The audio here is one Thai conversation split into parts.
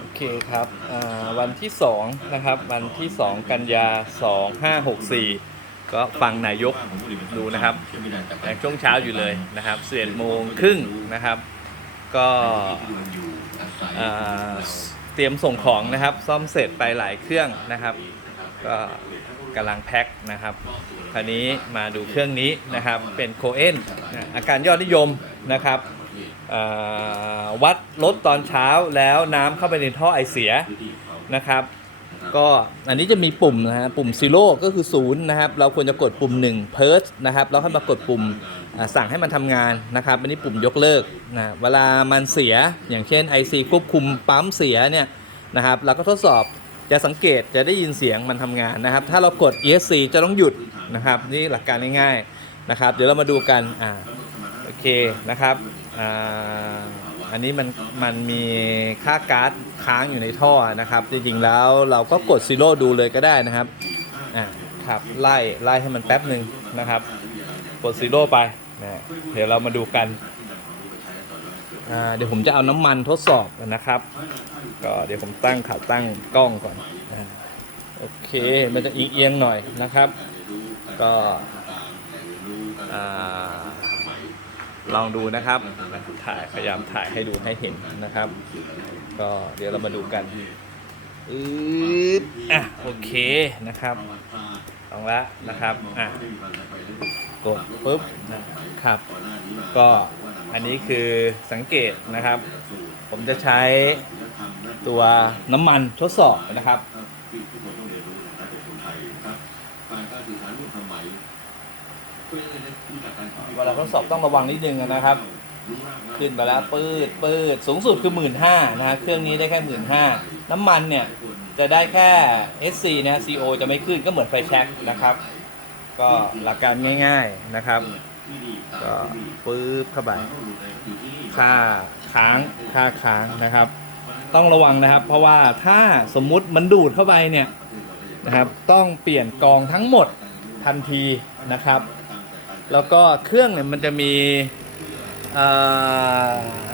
โอเคครับอ่าวันที่2นะครับวันที่ 2 กันยา 2564 ก็ฟังนายกดูนะครับยังช่วงเช้าอยู่เลยนะครับเสียโมงครึ่งนะครับ ก็อ่าเตรียมส่งของนะครับซ่อมเสร็จไปหลายเครื่องนะครับ ก็กำลังแพ็คนะครับคราวนี้มาดูเครื่องนี้นะครับเป็นโคเอนอาการยอดนิยมนะครับอ่า วัดลดตอนเช้าแล้วน้ำเข้าไปในท่อไอเสียนะครับก็อันนี้จะมีปุ่มนะฮะปุ่มซีโร่ก็คือศูนย์นะครับเราควรจะกดปุ่ม1 p e r s นะครับแล้วค่อยมากดปุ่มสั่งให้มันทำงานนะครับอันนี้ปุ่มยกเลิกนะเวลามันเสียอย่างเช่น IC ควบคุมปั๊มเสียเนี่ยนะครับเราก็ทดสอบจะสังเกตจะได้ยินเสียงมันทำงานนะครับ ถ้าเรากด ESC จะต้องหยุดนะครับนี่หลักการง่ายๆนะครับ เดี๋ยวเรามาดูกันอ่า เคนะครับอ่าอันนี้มันมันมีค่าการ์ดค้างอยู่ในท่อนะครับ จริงๆแล้วเราก็กดซีโร่ดูเลยก็ได้นะครับอ่าครับไล่ไล่ให้มันแป๊บหนึ่งนะครับ กดซีโร่ไปนะเดี๋ยวเรามาดูกันอ่าเดี๋ยวผมจะเอาน้ำมันทดสอบนะครับ ก็เดี๋ยวผมตั้งขาตั้งกล้องก่อนอโอเคมันจะเอียงๆหน่อยนะครับ ก็อ่า ลองดูนะครับ ถ่ายพยายามถ่ายให้ดูให้เห็นนะครับ ก็เดี๋ยวเรามาดูกันอืดอะโอเคนะครับลองละนะครับอะกดปุ๊บนะครับ ก็อันนี้คือสังเกตนะครับ ผมจะใช้ตัวน้ำมันทดสอบนะครับ เวลาทดสอบต้องระวังนิดนึงนะครับ ขึ้นไปแล้วปืดปืดสูงสุดคือ1 5ื่นนะฮะเครื่องนี้ได้แค่1 5ื่นน้ำมันเนี่ยจะได้แค่ SC นะ CO จะไม่ขึ้นก็เหมือนไฟแช็กนะครับ ก็หลักการง่ายๆนะครับ ก็ปื๊บเข้าไปค่าค้างค่าค้างนะครับ ต้องระวังนะครับ เพราะว่าถ้าสมมุติมันดูดเข้าไปเนี่ยนะครับ ต้องเปลี่ยนกองทั้งหมดทันทีนะครับ แล้วก็เครื่องเนี่ยมันจะมี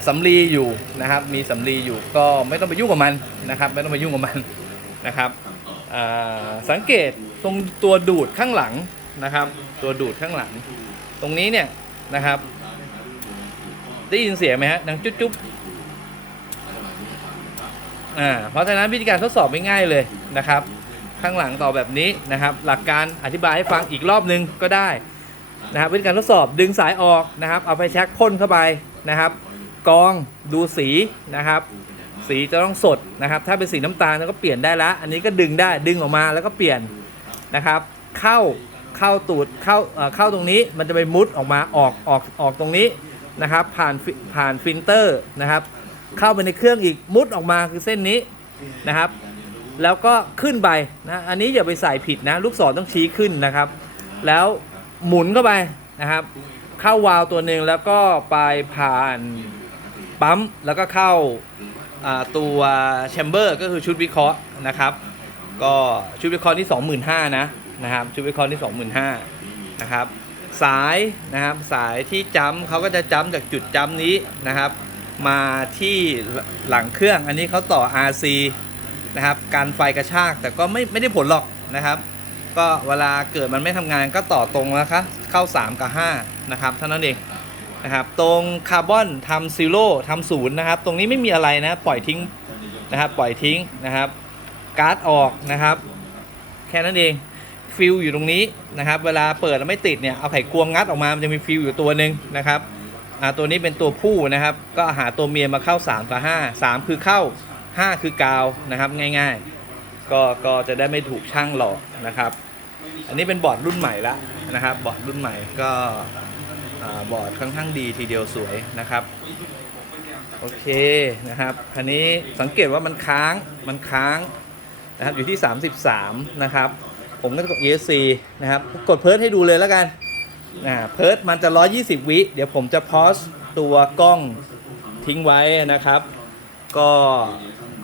สำลีอยู่นะครับ มีสำลีอยู่ก็ไม่ต้องไปยุ่งกับมันนะครับ ไม่ต้องไปยุ่งกับมันนะครับสังเกตตรงตัวดูดข้างหลังนะครับ ตัวดูดข้างหลัง ตรงนี้เนี่ยนะครับ ได้ยินเสียงไหมฮะดังจุ๊บจุ๊บอ่าเพราะฉะนั้นวิธีการทดสอบไม่ง่ายเลยนะครับ ข้างหลังต่อแบบนี้นะครับ หลักการอธิบายให้ฟังอีกรอบนึงก็ได้ นะครับวิธีการทดสอบดึงสายออกนะครับ เอาไฟแช็กพ่นเข้าไปนะครับ กองดูสีนะครับ สีจะต้องสดนะครับ ถ้าเป็นสีน้ำตาลแล้วก็เปลี่ยนได้ละอันนี้ก็ดึงได้ดึงออกมาแล้วก็เปลี่ยนนะครับ เข้าเข้าตูดเข้าเอ่อเข้าตรงนี้มันจะไปมุดออกมาออกออกออกตรงนี้นะครับ ผ่านผ่านฟิลเตอร์นะครับ เข้าไปในเครื่องอีกมุดออกมาคือเส้นนี้นะครับ แล้วก็ขึ้นไปนะอันนี้อย่าไปใส่ผิดนะ ลูกศรต้องชี้ขึ้นนะครับ แล้ว หมุนเข้าไปนะครับ เข้าวาล์วตัวหนึ่งแล้วก็ไปผ่านปั๊มแล้วก็เข้าตัวแชมเบอร์ก็คือชุดวิเคราะห์นะครับ ก็ชุดวิเคราะห์ที่ 25,000นะนะครับชุดวิเคราะห์ที่ 25,000นะครับสายนะครับสายที่จ้ำเขาก็จะจ้ำจากจุดจ้ำนี้นะครับ มาที่หลังเครื่องอันนี้เขาต่อ RC นะครับการไฟกระชากแต่ก็ไม่ไม่ได้ผลหรอกนะครับ ก็เวลาเกิดมันไม่ทำงานก็ต่อตรงแล้วครับเข้า 3 กับ 5 นะครับเท่านั้นเองนะครับตรงคาร์บอนทำซีโร่ทำศูนย์นะครับตรงนี้ไม่มีอะไรนะปล่อยทิ้งนะครับปล่อยทิ้งนะครับก๊าร์ดออกนะครับ แค่นั้นเองฟิลอยู่ตรงนี้นะครับเวลาเปิดแล้วไม่ติดเนี่ยเอาไขควงงัดออกมามันจะมีฟิลอยู่ตัวหนึ่งนะครับอ่าตัวนี้เป็นตัวผู้นะครับ ก็หาตัวเมียมาเข้า 3 กับ 5 3 คือเข้า 5 คือกาวนะครับง่ายๆ ก็ก็จะได้ไม่ถูกช่างหลอกนะครับ อันนี้เป็นบอร์ดรุ่นใหม่ละนะครับ บอร์ดรุ่นใหม่ก็บอร์ดค่อนข้างดีทีเดียวสวยนะครับ โอเคนะครับอันนี้สังเกตว่ามันค้างมันค้างนะครับอยู่ที่ 33 นะครับ ผมก็กด ESC นะครับ กดเพิร์ทให้ดูเลยแล้วกันอ่าเพิร์ทมันจะ 120 วิเดี๋ยวผมจะพอสตัวกล้องทิ้งไว้นะครับ ก็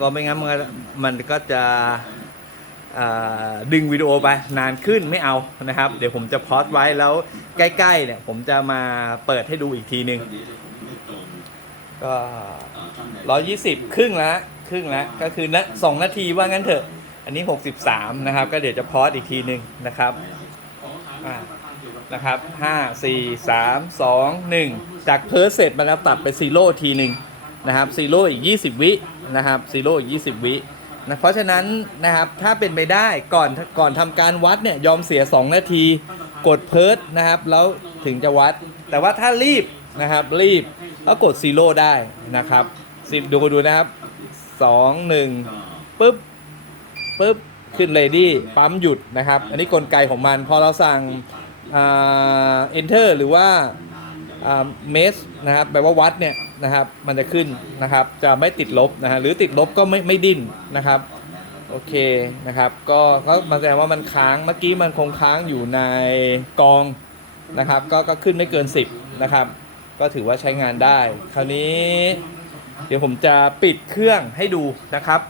ก็ไม่งั้นมันก็จะ ดึงวิดีโอไปนานขึ้นไม่เอานะครับ เดี๋ยวผมจะพอสไว้แล้วใกล้ๆเนี่ยผมจะมาเปิดให้ดูอีกทีหนึ่งก็120ครึ่งละครึ่งละก็คือนะสองนาทีว่างั้นเถอะ อันนี้63นะครับ ก็เดี๋ยวจะพอสอีกทีหนึ่งนะครับนะครับ5 4 3 2 1จากเพิร์สเสร็จมันจะตัดไปซีโร่ทีหนึ่งนะครับซีโร่อีก20วินะครับซีโร่อีก20วิ นะเพราะฉะนั้นนะครับถ้าเป็นไปได้ก่อนก่อนทำการวัดเนี่ยยอมเสีย 2 นาที กดเพิร์สนะครับ แล้วถึงจะวัด แต่ว่าถ้ารีบนะครับรีบก็กดซีโร่ได้นะครับสิดูดูนะครับ2 1ปุ๊บปุ๊บขึ้นเลดี้ปั๊มหยุดนะครับ อันนี้กลไกของมัน พอเราสั่งเอ่า enter หรือว่าอ่า mesh นะครับแปลว่าวัดเนี่ย นะครับ มันจะขึ้นนะครับ จะไม่ติดลบนะฮะหรือติดลบก็ไม่ไม่ดิ้นนะครับ โอเคนะครับ ก็ก็มาแสดงว่ามันค้างเมื่อกี้มันคงค้างอยู่ในกองนะครับ ก็ก็ขึ้นไม่เกิน 10 นะครับ ก็ถือว่าใช้งานได้ คราวนี้ เดี๋ยวผมจะปิดเครื่องให้ดูนะครับ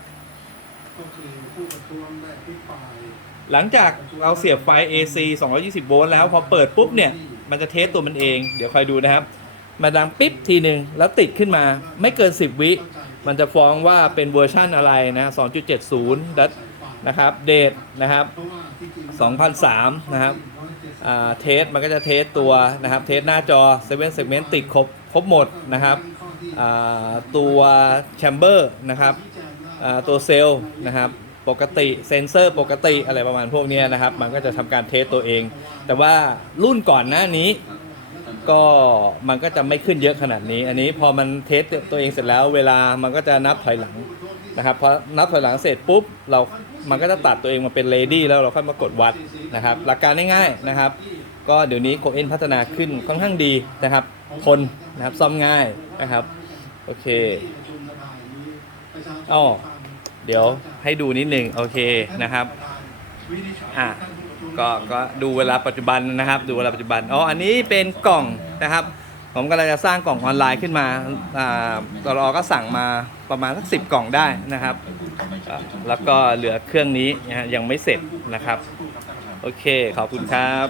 หลังจากเราเสียบไฟ AC 220 โวลต์แล้วพอเปิดปุ๊บเนี่ย มันจะเทสตัวมันเอง เดี๋ยวคอยดูนะครับ มาดังปิ๊บทีหนึ่งแล้วติดขึ้นมาไม่เกิน 10 วิ มันจะฟ้องว่าเป็นเวอร์ชั่นอะไรนะ 2.70ดัตนะครับ เดทนะครับเพราะว่าที่จริง2003 นะครับเทสมันก็จะเทสตัวนะครับ เทสหน้าจอ7 segment ติดครบครบหมดนะครับตัวแชมเบอร์นะครับตัวเซลล์นะครับปกติเซนเซอร์ปกติอะไรประมาณพวกนี้นะครับ มันก็จะทำการเทสตัวเอง แต่ว่ารุ่นก่อนหน้านี้ ก็มันก็จะไม่ขึ้นเยอะขนาดนี้ อันนี้พอมันเทสตัวเองเสร็จแล้ว เวลามันก็จะนับถอยหลังนะครับพอนับถอยหลังเสร็จปุ๊บเรา มันก็จะตัดตัวเองมาเป็นเลดี้แล้วเราค่อยมากดวัดนะครับหลักการง่ายๆนะครับ ก็เดี๋ยวนี้โคเอนพัฒนาขึ้นค่อนข้างดีนะครับทนนะครับซ่อมง่ายนะครับโอเคอ๋อเดี๋ยวให้ดูนิดนึงโอเคนะครับอะ ก็ก็ดูเวลาปัจจุบันนะครับ ดูเวลาปัจจุบันอ๋ออันนี้เป็นกล่องนะครับ ผมกำลังจะสร้างกล่องออนไลน์ขึ้นมาอ่าตลอก็สั่งมาประมาณสักสิบกล่องได้นะครับอะแล้วก็เหลือเครื่องนี้นะฮะยังไม่เสร็จนะครับ โอเค ขอบคุณครับ